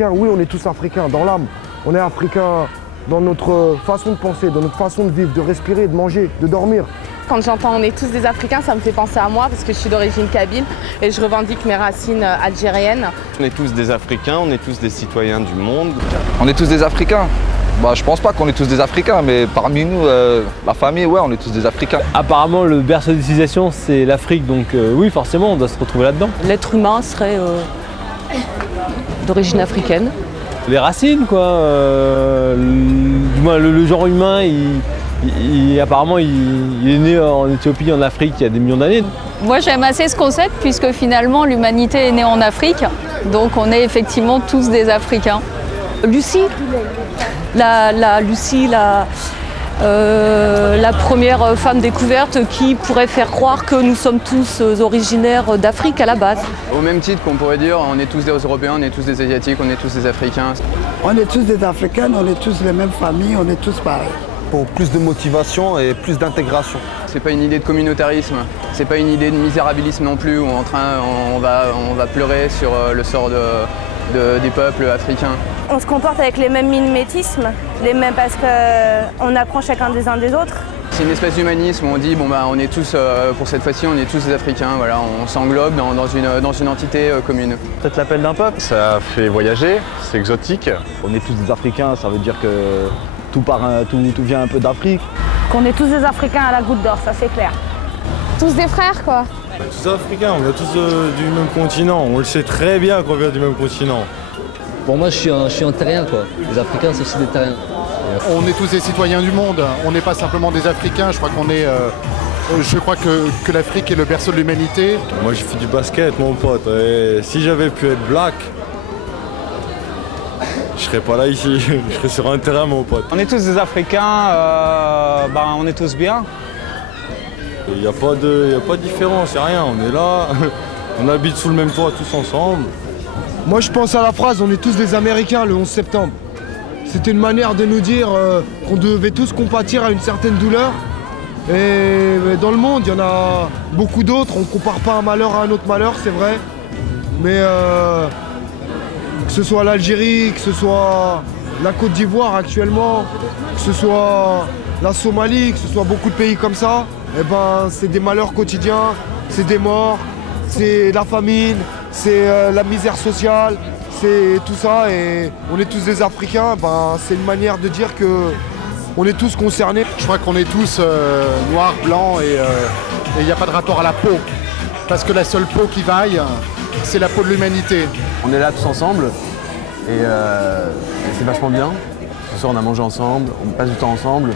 africains. Oui, on est tous africains dans l'âme. On est africains dans notre façon de penser, dans notre façon de vivre, de respirer, de manger, de dormir. Quand j'entends on est tous des Africains, ça me fait penser à moi parce que je suis d'origine kabyle et je revendique mes racines algériennes. On est tous des Africains, on est tous des citoyens du monde. On est tous des Africains. Bah, je pense pas qu'on est tous des Africains, mais parmi nous, la famille, ouais, on est tous des Africains. Apparemment, le berceau de civilisation, c'est l'Afrique, donc oui, forcément, on doit se retrouver là-dedans. L'être humain serait d'origine africaine. Les racines, quoi. Du moins, le genre humain, apparemment, il est né en Éthiopie, en Afrique, il y a des millions d'années. Moi, j'aime assez ce concept puisque finalement, l'humanité est née en Afrique, donc on est effectivement tous des Africains. Lucie, la première femme découverte qui pourrait faire croire que nous sommes tous originaires d'Afrique à la base. Au même titre qu'on pourrait dire, on est tous des Européens, on est tous des Asiatiques, on est tous des Africains. On est tous des Africains, on est tous les mêmes familles, on est tous pareils. Pour plus de motivation et plus d'intégration. C'est pas une idée de communautarisme, c'est pas une idée de misérabilisme non plus, où on va pleurer sur le sort des peuples africains. On se comporte avec les mêmes mimétismes, parce qu'on apprend chacun des uns des autres. C'est une espèce d'humanisme où on dit, bon bah on est tous, pour cette fois-ci, on est tous des Africains, voilà, on s'englobe dans une entité commune. Peut-être l'appel d'un peuple. Ça fait voyager, c'est exotique. On est tous des Africains, ça veut dire que tout vient un peu d'Afrique. Qu'on est tous des Africains à la goutte d'or, ça c'est clair. Tous des frères, quoi. Tous africains, on est tous du même continent, on le sait très bien qu'on vient du même continent. Pour moi, je suis un terrien, quoi. Les Africains, c'est aussi des terriens. On est tous des citoyens du monde, on n'est pas simplement des Africains, je crois que l'Afrique est le berceau de l'humanité. Moi, j'ai fait du basket, mon pote, et si j'avais pu être black, je serais pas là ici, je serais sur un terrain, mon pote. On est tous des Africains, on est tous bien. Il n'y a pas de différence, il n'y a rien, on est là, on habite sous le même toit tous ensemble. Moi je pense à la phrase, on est tous des Américains le 11 septembre. C'était une manière de nous dire qu'on devait tous compatir à une certaine douleur. Et dans le monde, il y en a beaucoup d'autres, on ne compare pas un malheur à un autre malheur, c'est vrai. Mais que ce soit l'Algérie, que ce soit la Côte d'Ivoire actuellement, que ce soit la Somalie, que ce soit beaucoup de pays comme ça, eh ben, c'est des malheurs quotidiens, c'est des morts, c'est la famine, c'est la misère sociale, c'est tout ça. Et on est tous des Africains, ben, c'est une manière de dire qu'on est tous concernés. Je crois qu'on est tous noirs, blancs et il n'y a pas de rapport à la peau. Parce que la seule peau qui vaille, c'est la peau de l'humanité. On est là tous ensemble et c'est vachement bien. Ce soir on a mangé ensemble, on passe du temps ensemble.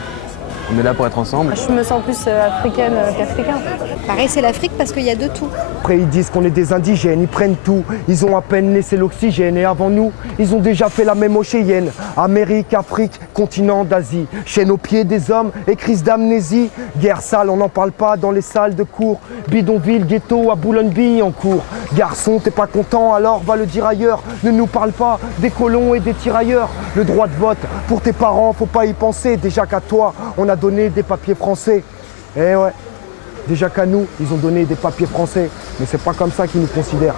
On est là pour être ensemble. Je me sens plus africaine qu'africain. Pareil, c'est l'Afrique parce qu'il y a de tout. Après, ils disent qu'on est des indigènes, ils prennent tout. Ils ont à peine laissé l'oxygène et avant nous, ils ont déjà fait la même océane. Amérique, Afrique, continent d'Asie. Chaîne aux pieds des hommes et crise d'amnésie. Guerre sale, on n'en parle pas dans les salles de cours. Bidonville, ghetto à Boulogne-Billancourt. Garçon, t'es pas content, alors va le dire ailleurs. Ne nous parle pas des colons et des tirailleurs. Le droit de vote, pour tes parents, faut pas y penser. Déjà qu'à toi, on a donné des papiers français. Eh ouais, déjà qu'à nous, ils ont donné des papiers français. Mais c'est pas comme ça qu'ils nous considèrent.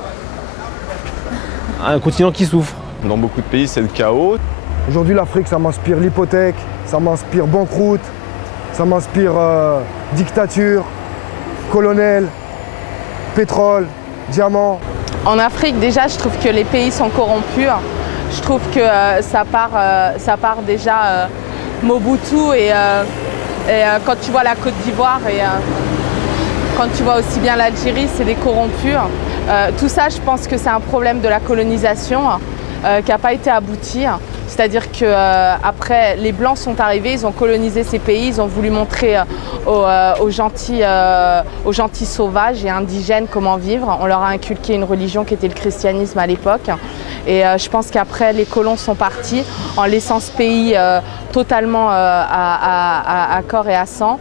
Un continent qui souffre. Dans beaucoup de pays, c'est le chaos. Aujourd'hui, l'Afrique, ça m'inspire l'hypothèque, ça m'inspire banqueroute, ça m'inspire dictature, colonel, pétrole, diamant. En Afrique, déjà, je trouve que les pays sont corrompus. Je trouve que ça part déjà Mobutu et quand tu vois la Côte d'Ivoire et quand tu vois aussi bien l'Algérie, c'est des corrompus. Tout ça, je pense que c'est un problème de la colonisation qui n'a pas été abouti. C'est-à-dire qu'après, les Blancs sont arrivés, ils ont colonisé ces pays, ils ont voulu montrer aux gentils sauvages et indigènes comment vivre. On leur a inculqué une religion qui était le christianisme à l'époque. Et je pense qu'après, les colons sont partis en laissant ce pays totalement à corps et à sang.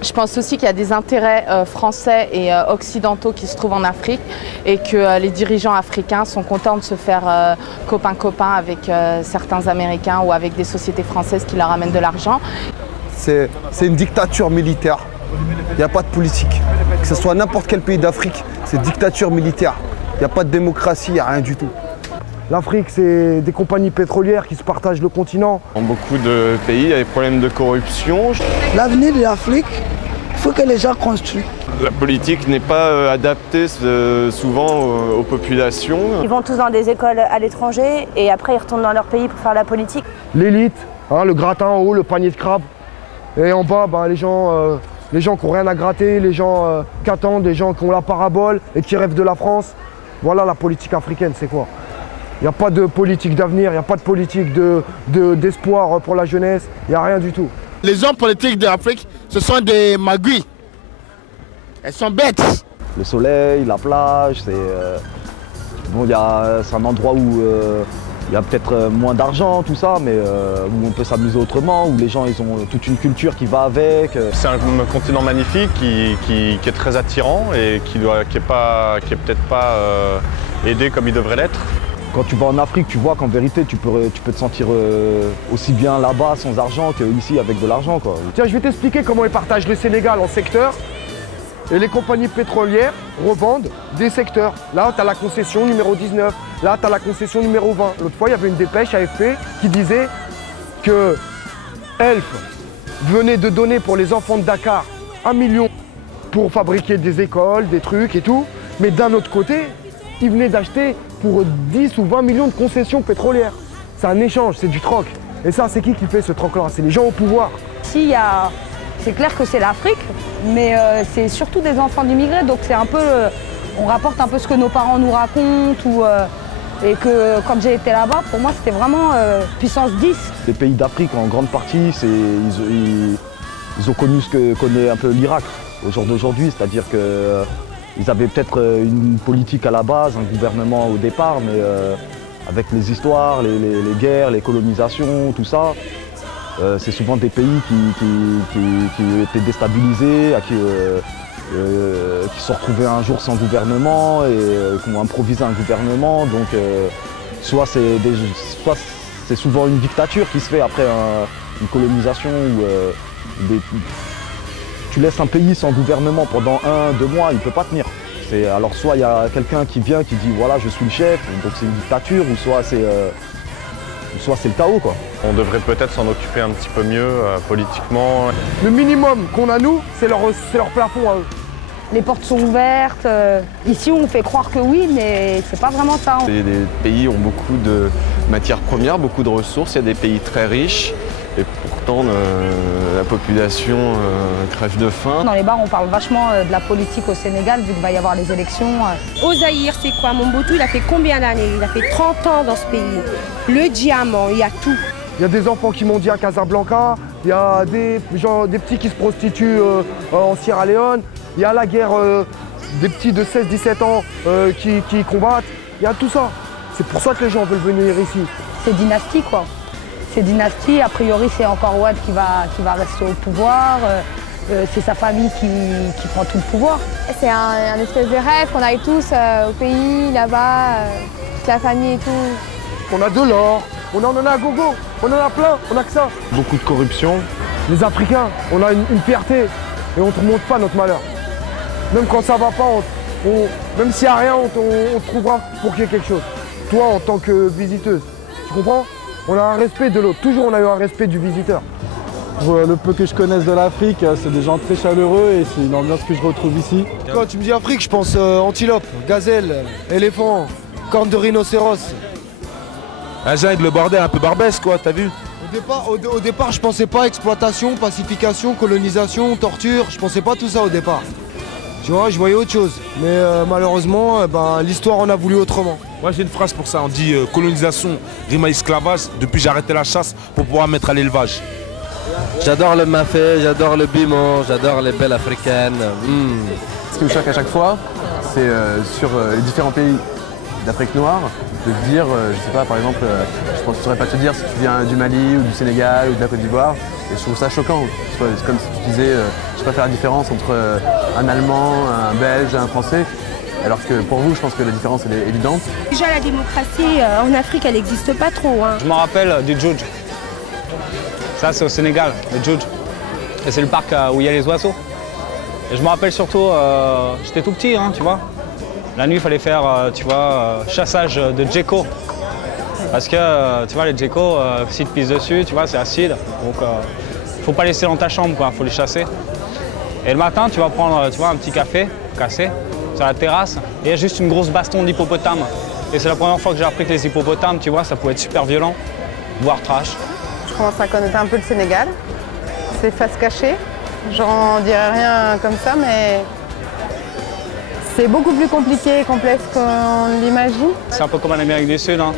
Je pense aussi qu'il y a des intérêts français et occidentaux qui se trouvent en Afrique et que les dirigeants africains sont contents de se faire copain-copain avec certains Américains ou avec des sociétés françaises qui leur amènent de l'argent. C'est une dictature militaire. Il n'y a pas de politique. Que ce soit n'importe quel pays d'Afrique, c'est dictature militaire. Il n'y a pas de démocratie, il n'y a rien du tout. L'Afrique, c'est des compagnies pétrolières qui se partagent le continent. Dans beaucoup de pays, il y a des problèmes de corruption. L'avenir de l'Afrique, il faut que les gens construisent. La politique n'est pas adaptée souvent aux populations. Ils vont tous dans des écoles à l'étranger et après ils retournent dans leur pays pour faire la politique. L'élite, hein, le gratin en haut, le panier de crabe. Et en bas, les gens qui n'ont rien à gratter, les gens qui attendent, les gens qui ont la parabole et qui rêvent de la France. Voilà la politique africaine, c'est quoi? Il n'y a pas de politique d'avenir, il n'y a pas de politique d'espoir pour la jeunesse, il n'y a rien du tout. Les hommes politiques de l'Afrique, ce sont des magouilles. Elles sont bêtes. Le soleil, la plage, c'est un endroit où il y a peut-être moins d'argent, tout ça, mais où on peut s'amuser autrement, où les gens ils ont toute une culture qui va avec. C'est un continent magnifique qui est très attirant et qui est peut-être pas aidé comme il devrait l'être. Quand tu vas en Afrique, tu vois qu'en vérité, tu peux te sentir aussi bien là-bas sans argent qu'ici avec de l'argent, quoi. Tiens, je vais t'expliquer comment ils partagent le Sénégal en secteurs. Et les compagnies pétrolières revendent des secteurs. Là, tu as la concession numéro 19. Là, tu as la concession numéro 20. L'autre fois, il y avait une dépêche AFP qui disait que Elf venait de donner pour les enfants de Dakar 1 million pour fabriquer des écoles, des trucs et tout. Mais d'un autre côté, ils venaient d'acheter pour 10 ou 20 millions de concessions pétrolières. C'est un échange, c'est du troc. Et ça, c'est qui fait ce troc-là? C'est les gens au pouvoir. C'est clair que c'est l'Afrique, mais c'est surtout des enfants d'immigrés, donc c'est un peu, on rapporte un peu ce que nos parents nous racontent, et que quand j'ai été là-bas, pour moi c'était vraiment puissance 10. Les pays d'Afrique, en grande partie, ils ont connu ce que connaît un peu l'Irak au jour d'aujourd'hui, c'est-à-dire qu'ils avaient peut-être une politique à la base, un gouvernement au départ, mais avec les histoires, les guerres, les colonisations, tout ça, c'est souvent des pays qui étaient déstabilisés, qui se sont retrouvés un jour sans gouvernement et qui ont improvisé un gouvernement. Donc soit c'est souvent une dictature qui se fait après une colonisation où tu laisses un pays sans gouvernement pendant 1-2 mois, il ne peut pas tenir. Alors soit il y a quelqu'un qui vient qui dit voilà je suis le chef, donc c'est une dictature, ou soit c'est le chaos, quoi. On devrait peut-être s'en occuper un petit peu mieux politiquement. Le minimum qu'on a nous, c'est leur plafond à eux. Les portes sont ouvertes. Ici, on fait croire que oui, mais c'est pas vraiment ça. Les pays ont beaucoup de matières premières, beaucoup de ressources. Il y a des pays très riches et pourtant la population crève de faim. Dans les bars, on parle vachement de la politique au Sénégal, vu qu'il va y avoir les élections. Au Zaïre, c'est quoi? Mobutu, il a fait combien d'années? Il a fait 30 ans dans ce pays. Le diamant, il y a tout. Il y a des enfants qui m'ont dit à Casablanca, il y a des petits qui se prostituent en Sierra Leone, il y a la guerre des petits de 16-17 ans qui combattent, il y a tout ça. C'est pour ça que les gens veulent venir ici. C'est dynastie, quoi. C'est dynastie, a priori c'est encore Ouad qui va rester au pouvoir, c'est sa famille qui prend tout le pouvoir. C'est un espèce de rêve qu'on aille tous au pays, là-bas, toute la famille et tout. On a de l'or, on en a à gogo, on en a plein, on a que ça. Beaucoup de corruption. Les Africains, on a une fierté et on ne te montre pas notre malheur. Même quand ça va pas, même s'il n'y a rien, on te trouvera pour qu'il y ait quelque chose. Toi, en tant que visiteuse, tu comprends? On a un respect de l'autre, toujours on a eu un respect du visiteur. Le peu que je connaisse de l'Afrique, c'est des gens très chaleureux et c'est une ambiance que je retrouve ici. Quand tu me dis Afrique, je pense antilope, gazelle, éléphant, corne de rhinocéros. Un jungle, le bordel un peu barbesque, quoi, t'as vu? Au départ, je pensais pas exploitation, pacification, colonisation, torture, je pensais pas tout ça au départ. Tu vois, je voyais autre chose. Mais malheureusement, l'histoire en a voulu autrement. Moi j'ai une phrase pour ça, on dit colonisation rime à esclavage, depuis j'ai arrêté la chasse pour pouvoir mettre à l'élevage. J'adore le mafé, j'adore le bimon, j'adore les belles africaines. Ce qui me choque à chaque fois, c'est sur les différents pays d'Afrique noire, de se dire, je sais pas, par exemple, je ne saurais pas te dire si tu viens du Mali ou du Sénégal ou de la Côte d'Ivoire, et je trouve ça choquant. C'est comme si tu disais, je sais pas faire la différence entre un Allemand, un Belge, un Français. Alors que pour vous, je pense que la différence elle est évidente. Déjà la démocratie en Afrique, elle n'existe pas trop. Je me rappelle du Djoudj. Ça c'est au Sénégal, le Djoudj. Et c'est le parc où il y a les oiseaux. Et je me rappelle surtout, j'étais tout petit, tu vois. La nuit, il fallait faire, chassage de gecko. Parce que tu vois, les geckos, s'ils te pissent dessus, tu vois, c'est acide. Donc faut pas laisser dans ta chambre, quoi, faut les chasser. Et le matin, tu vas prendre, tu vois, un petit café cassé sur la terrasse et il y a juste une grosse baston d'hippopotame. Et c'est la première fois que j'ai appris que les hippopotames, tu vois, ça pouvait être super violent, voire trash. Je commence à connaître un peu le Sénégal. C'est face cachée. J'en dirais rien comme ça, mais c'est beaucoup plus compliqué et complexe qu'on l'imagine. C'est un peu comme en Amérique du Sud. Hein.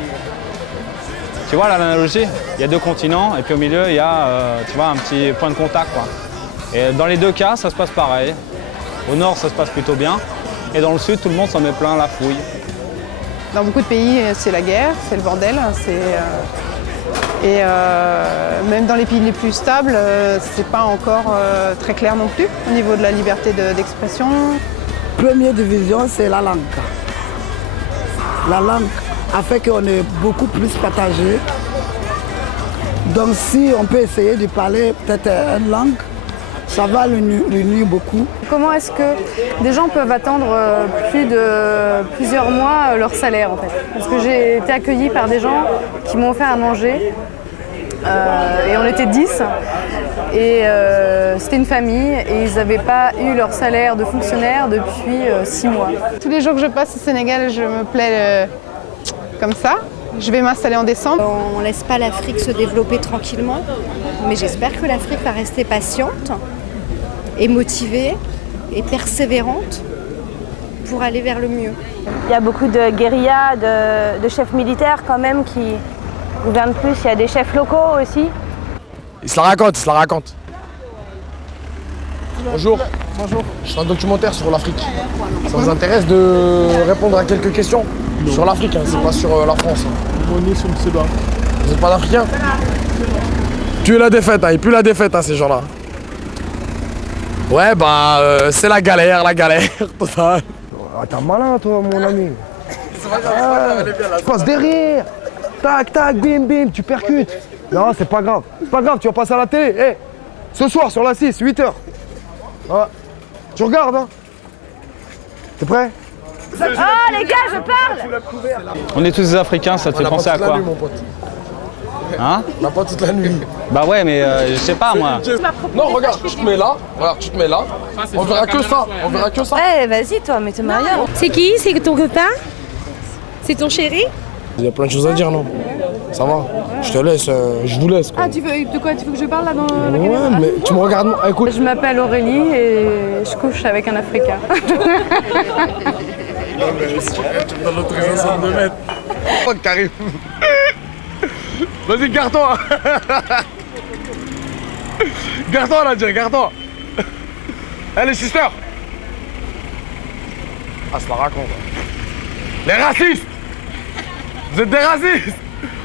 Tu vois l'analogie? Il y a 2 continents et puis au milieu, il y a tu vois, un petit point de contact, quoi. Et dans les 2 cas, ça se passe pareil. Au nord, ça se passe plutôt bien. Et dans le sud, tout le monde s'en met plein la fouille. Dans beaucoup de pays, c'est la guerre, c'est le bordel. Même dans les pays les plus stables, c'est pas encore très clair non plus au niveau de la liberté d'expression. Première division, c'est la langue. La langue a fait qu'on est beaucoup plus partagé. Donc si on peut essayer de parler peut-être une langue, ça va l'unir beaucoup. Comment est-ce que des gens peuvent attendre plusieurs mois leur salaire en fait? Parce que j'ai été accueillie par des gens qui m'ont offert à manger et on était 10 et c'était une famille et ils n'avaient pas eu leur salaire de fonctionnaire depuis 6 mois. Tous les jours que je passe au Sénégal, je me plais comme ça. Je vais m'installer en décembre. On ne laisse pas l'Afrique se développer tranquillement, mais j'espère que l'Afrique va rester patiente et motivée et persévérante pour aller vers le mieux. Il y a beaucoup de guérillas, de chefs militaires quand même qui gouvernent plus. Il y a des chefs locaux aussi. Il se la raconte. Bonjour. Bonjour. Je fais un documentaire sur l'Afrique. Ça vous intéresse de répondre à quelques questions? Sur l'Afrique, hein, c'est pas sur la France. Vous n'êtes pas d'Africain? Tu es la défaite, hein, il pue la défaite, hein, ces gens-là. Ouais, c'est la galère totale. Ah, t'es malin, toi, mon ami. Tu passes derrière. Tac, tac, bim, bim, tu percutes. Non, c'est pas grave. C'est pas grave, tu vas passer à la télé. Hey, ce soir, sur la 6, 8h. Ouais. Tu regardes, hein? T'es prêt? Ah les gars, je parle! On est tous des Africains, ça te fait penser à quoi? Nuit, mon pote. Hein? On n'a pas toute la nuit. Bah ouais, mais je sais pas moi. Non, regarde, tu te mets là. Regarde, tu te mets là. On verra que ça. On verra que ça. Ouais, vas-y toi, mais t'es mariant. C'est qui? C'est ton copain? C'est ton chéri? Il y a plein de choses à dire, non? Ça va? Je te laisse, je vous laisse. Quoi. Ah, tu veux de quoi? Tu veux que je parle là dans la caméra? Ouais, mais tu me regardes. Écoute. Je m'appelle Aurélie et je couche avec un Africain. Tu me donnes l'autorisation de me mettre. Oh, Karim. Vas-y, garde-toi. Garde-toi, là, Dieu, garde-toi. Allez, sister. Ah, ça la raconte. Les racistes. Vous êtes des racistes.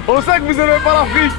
On sait que vous aimez pas l'Afrique.